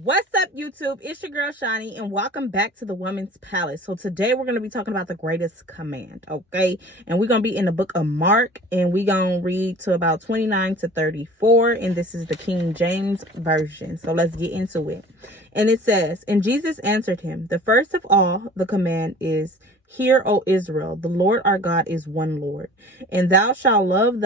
What's up, YouTube? It's your girl Shani, and welcome back to the Woman's Palace. So today we're going to be talking about the greatest command, okay? And we're going to be in the book of Mark, and we're going to read to about 29 to 34, and this is the King James Version. So let's get into it. And it says, "And Jesus answered him, the first of all, the command is, Hear, O Israel, the Lord our God is one Lord, and thou shalt love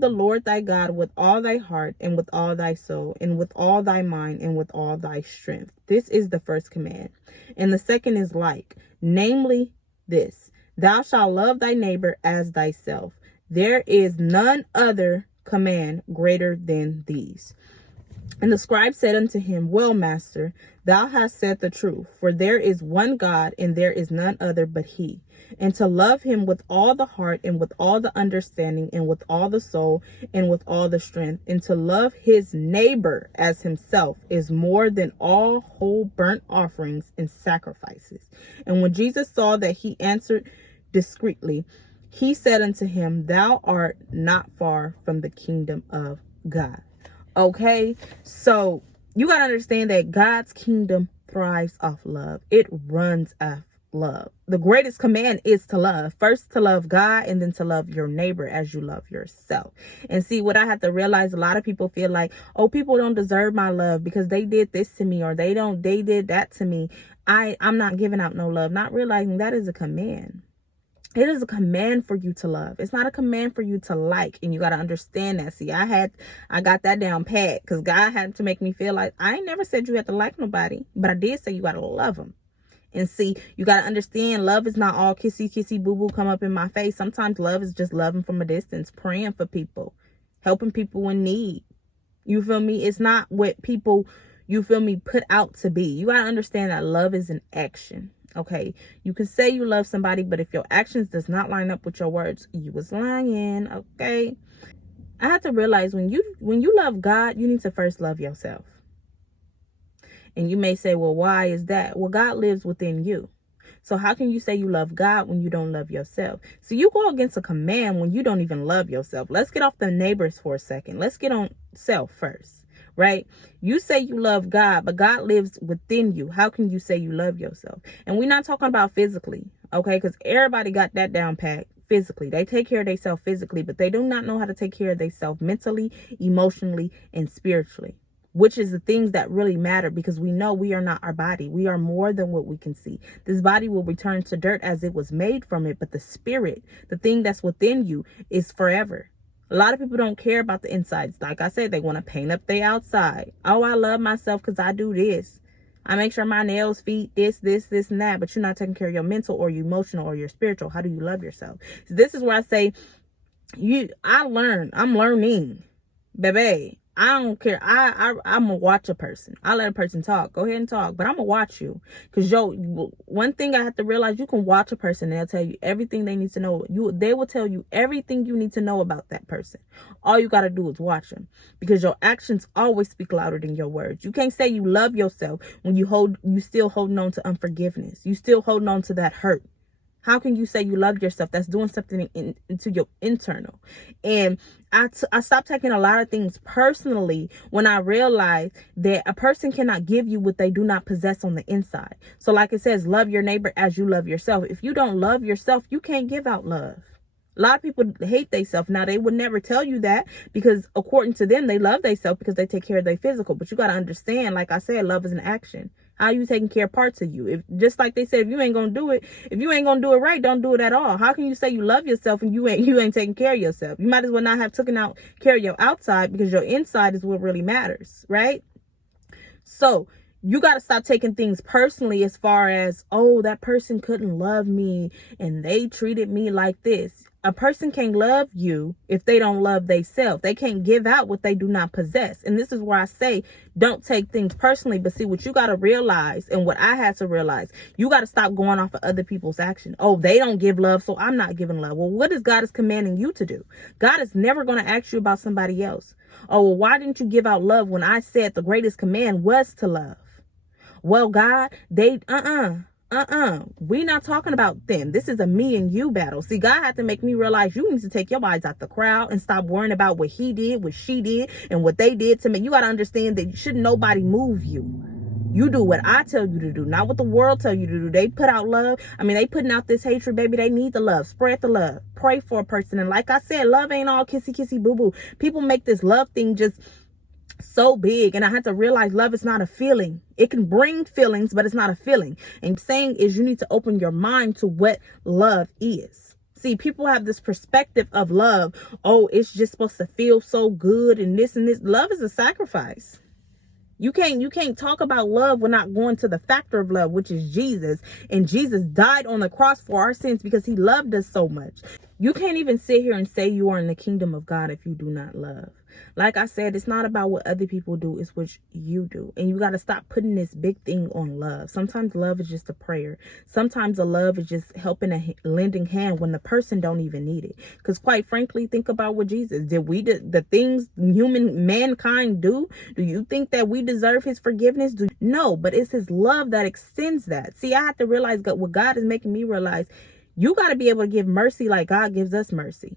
the Lord thy God with all thy heart, and with all thy soul, and with all thy mind, and with all thy strength. This is the first command. And the second is like, namely this, thou shalt love thy neighbor as thyself. There is none other command greater than these. And the scribe said unto him, Well, master, thou hast said the truth, for there is one God, and there is none other but he. And to love him with all the heart, and with all the understanding, and with all the soul, and with all the strength, and to love his neighbor as himself is more than all whole burnt offerings and sacrifices. And when Jesus saw that he answered discreetly, he said unto him, Thou art not far from the kingdom of God." Okay, so you got to understand that God's kingdom thrives off love. It runs off love. The greatest command is to love. First, to love God, and then to love your neighbor as you love yourself. And see, what I have to realize, a lot of people feel like, oh, people don't deserve my love because they did this to me, or they did that to me. I'm not giving out no love. Not realizing that is a command. It is a command for you to love. It's not a command for you to like. And you got to understand that. See, I got that down pat because God had to make me feel like I ain't never said you had to like nobody, but I did say you got to love them. And see, you got to understand, love is not all kissy, kissy, boo, boo, come up in my face. Sometimes love is just loving from a distance, praying for people, helping people in need. You feel me? It's not what people, you feel me, put out to be. You got to understand that love is an action. Okay, you can say you love somebody, but if your actions does not line up with your words, you was lying. Okay, I have to realize when you love God, you need to first love yourself. And you may say, well, why is that? Well, God lives within you. So how can you say you love God when you don't love yourself? So you go against a command when you don't even love yourself. Let's get off the neighbors for a second. Let's get on self first. Right? You say you love God, but God lives within you. How can you say you love yourself? And we're not talking about physically, okay? Because everybody got that down pat physically. They take care of themselves physically, but they do not know how to take care of themselves mentally, emotionally, and spiritually, which is the things that really matter, because we know we are not our body. We are more than what we can see. This body will return to dirt as it was made from it, but the spirit, the thing that's within you, is forever. A lot of people don't care about the insides. Like I said, they want to paint up their outside. Oh, I love myself because I do this. I make sure my nails, feet, this, and that. But you're not taking care of your mental or your emotional or your spiritual. How do you love yourself? So this is where I say, I'm learning, baby. I don't care. I'm gonna watch a person. I let a person talk. Go ahead and talk, but I'm gonna watch you. Cause one thing I have to realize, you can watch a person and they'll tell you everything they need to know. They will tell you everything you need to know about that person. All you gotta do is watch them, because your actions always speak louder than your words. You can't say you love yourself when you still holding on to unforgiveness. You still holding on to that hurt. How can you say you love yourself? That's doing something into your internal. And I stopped taking a lot of things personally when I realized that a person cannot give you what they do not possess on the inside. So like it says, love your neighbor as you love yourself. If you don't love yourself, you can't give out love. A lot of people hate themselves. Now, they would never tell you that, because according to them, they love themselves because they take care of their physical. But you got to understand, like I said, love is an action. How you taking care of parts of you? If, just like they said, if you ain't gonna do it right, don't do it at all. How can you say you love yourself and you ain't taking care of yourself? You might as well not have taken out care of your outside, because your inside is what really matters, right? So you got to stop taking things personally, as far as, oh, that person couldn't love me and they treated me like this. A person can't love you if they don't love themselves. They can't give out what they do not possess. And this is where I say, don't take things personally. But see, what you got to realize, and what I had to realize, you got to stop going off of other people's action. Oh, they don't give love, so I'm not giving love. Well, what is God is commanding you to do? God is never going to ask you about somebody else. Oh, well, why didn't you give out love when I said the greatest command was to love? Well, God, they, We not talking about them. This is a me and you battle. See, God had to make me realize you need to take your eyes out the crowd and stop worrying about what he did, what she did, and what they did to me. You got to understand that shouldn't nobody move you. You do what I tell you to do, not what the world tell you to do. They put out love. I mean, they putting out this hatred, baby. They need the love. Spread the love. Pray for a person. And like I said, love ain't all kissy, kissy, boo, boo. People make this love thing just so big, and I had to realize love is not a feeling. It can bring feelings, but it's not a feeling. And saying is you need to open your mind to what love is. See, people have this perspective of love. Oh, it's just supposed to feel so good and this and this. Love is a sacrifice. You can't talk about love without going to the factor of love, which is Jesus. And Jesus died on the cross for our sins because he loved us so much. You can't even sit here and say you are in the kingdom of God if you do not love. Like I said, it's not about what other people do, it's what you do. And you got to stop putting this big thing on love. Sometimes love is just a prayer. Sometimes the love is just helping a lending hand when the person don't even need it. Because quite frankly, think about what Jesus did. The things mankind do you think that we deserve his forgiveness? No, but it's his love that extends that. See, I have to realize that what God is making me realize, you got to be able to give mercy like God gives us mercy.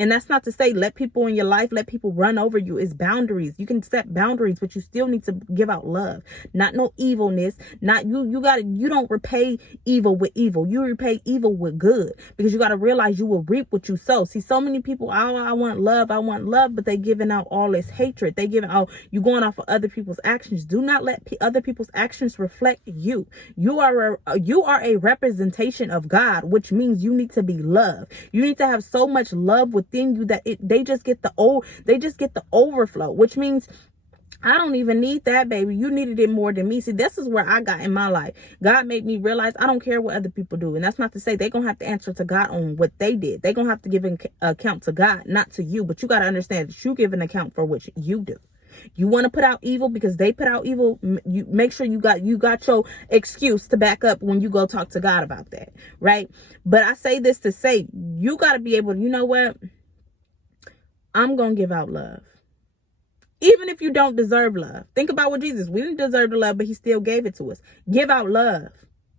And that's not to say let people in your life, let people run over you. It's boundaries. You can set boundaries, but you still need to give out love. Not no evilness. Not you don't repay evil with evil. You repay evil with good, because you got to realize you will reap what you sow. See, so many people, I want love, but they giving out all this hatred. They giving out, you going off of other people's actions. Do not let other people's actions reflect you. You are a representation of God, which means you need to be loved. You need to have so much love within you that they just get the overflow, which means I don't even need that, baby. You needed it more than me. See, this is where I got in my life. God made me realize I don't care what other people do. And that's not to say they're going to have to answer to God on what they did. They're going to have to give an account to God, not to you. But you got to understand that you give an account for what you do. You want to put out evil because they put out evil. You make sure you got your excuse to back up when you go talk to God about that, right? But I say this to say, you got to be able to, you know what? I'm going to give out love. Even if you don't deserve love. Think about what Jesus, we didn't deserve the love, but he still gave it to us. Give out love.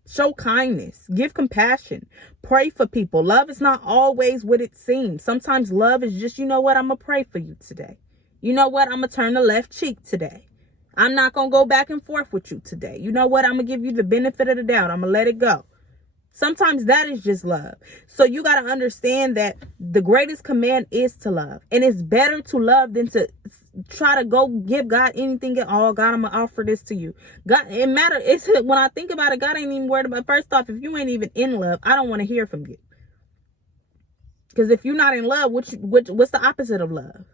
Show kindness. Give compassion. Pray for people. Love is not always what it seems. Sometimes love is just, you know what? I'm going to pray for you today. You know what? I'm going to turn the left cheek today. I'm not going to go back and forth with you today. You know what? I'm going to give you the benefit of the doubt. I'm going to let it go. Sometimes that is just love. So you got to understand that the greatest command is to love. And it's better to love than to try to go give God anything. Oh, God, I'm going to offer this to you. God, it matters. It's when I think about it, God ain't even worried about. First off, if you ain't even in love, I don't want to hear from you. Because if you're not in love, what's the opposite of love?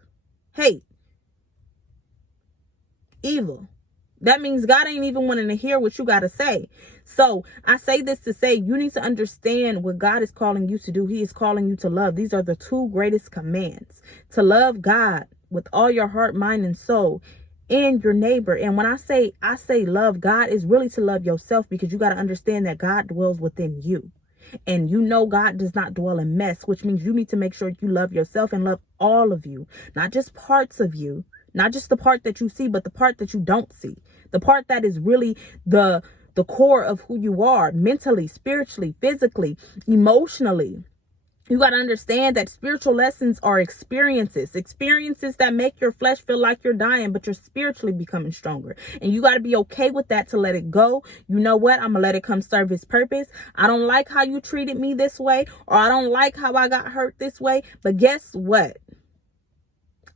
Hate. Evil. That means God ain't even wanting to hear what you got to say. So I say this to say, you need to understand what God is calling you to do. He is calling you to love. These are the two greatest commands: to love God with all your heart, mind, and soul, and your neighbor. And when I say love God, is really to love yourself, because you got to understand that God dwells within you. And you know God does not dwell in mess, which means you need to make sure you love yourself and love all of you, not just parts of you. Not just the part that you see, but the part that you don't see. The part that is really the core of who you are, mentally, spiritually, physically, emotionally. You got to understand that spiritual lessons are experiences that make your flesh feel like you're dying, but you're spiritually becoming stronger. And you got to be okay with that, to let it go. You know what? I'm going to let it come serve its purpose. I don't like how you treated me this way, or I don't like how I got hurt this way. But guess what?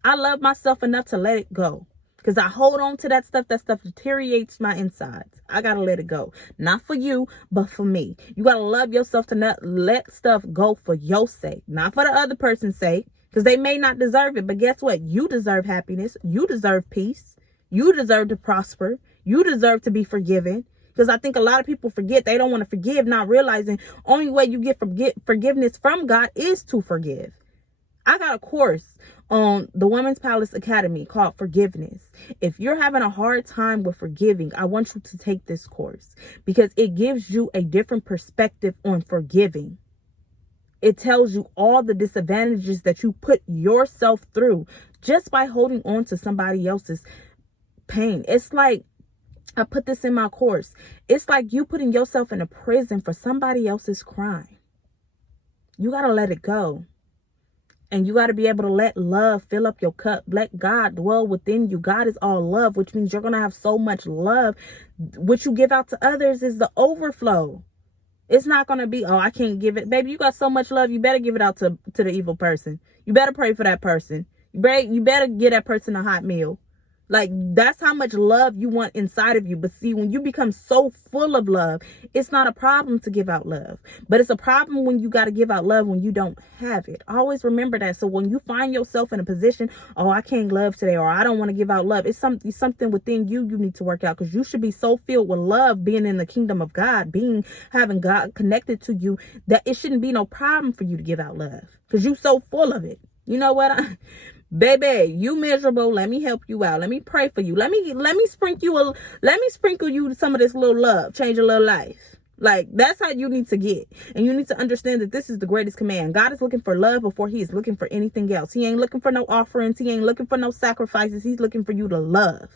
I love myself enough to let it go, because I hold on to that stuff. That stuff deteriorates my insides. I got to let it go. Not for you, but for me. You got to love yourself to not let stuff go for your sake, not for the other person's sake, because they may not deserve it. But guess what? You deserve happiness. You deserve peace. You deserve to prosper. You deserve to be forgiven. Because I think a lot of people forget. They don't want to forgive, not realizing only way you get forgiveness from God is to forgive. I got a course on the Women's Palace Academy called Forgiveness. If you're having a hard time with forgiving, I want you to take this course, because it gives you a different perspective on forgiving. It tells you all the disadvantages that you put yourself through just by holding on to somebody else's pain. It's like I put this in my course. It's like you putting yourself in a prison for somebody else's crime. You got to let it go. And you got to be able to let love fill up your cup. Let God dwell within you. God is all love, which means you're going to have so much love. What you give out to others is the overflow. It's not going to be, oh, I can't give it. Baby, you got so much love. You better give it out to the evil person. You better pray for that person. You better give that person a hot meal. Like, that's how much love you want inside of you. But see, when you become so full of love, it's not a problem to give out love. But it's a problem when you got to give out love when you don't have it. Always remember that. So when you find yourself in a position, oh, I can't love today, or I don't want to give out love, it's something within you need to work out, because you should be so filled with love, being in the kingdom of God, having God connected to you, that it shouldn't be no problem for you to give out love, because you so full of it. You know what? Baby, you miserable. Let me help you out. Let me pray for you. Let me sprinkle you some of this little love. Change your little life. Like, that's how you need to get. And you need to understand that this is the greatest command. God is looking for love before he is looking for anything else. He ain't looking for no offerings. He ain't looking for no sacrifices. He's looking for you to love.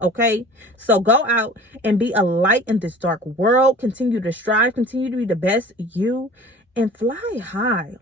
Okay? So go out and be a light in this dark world. Continue to strive. Continue to be the best you. And fly high.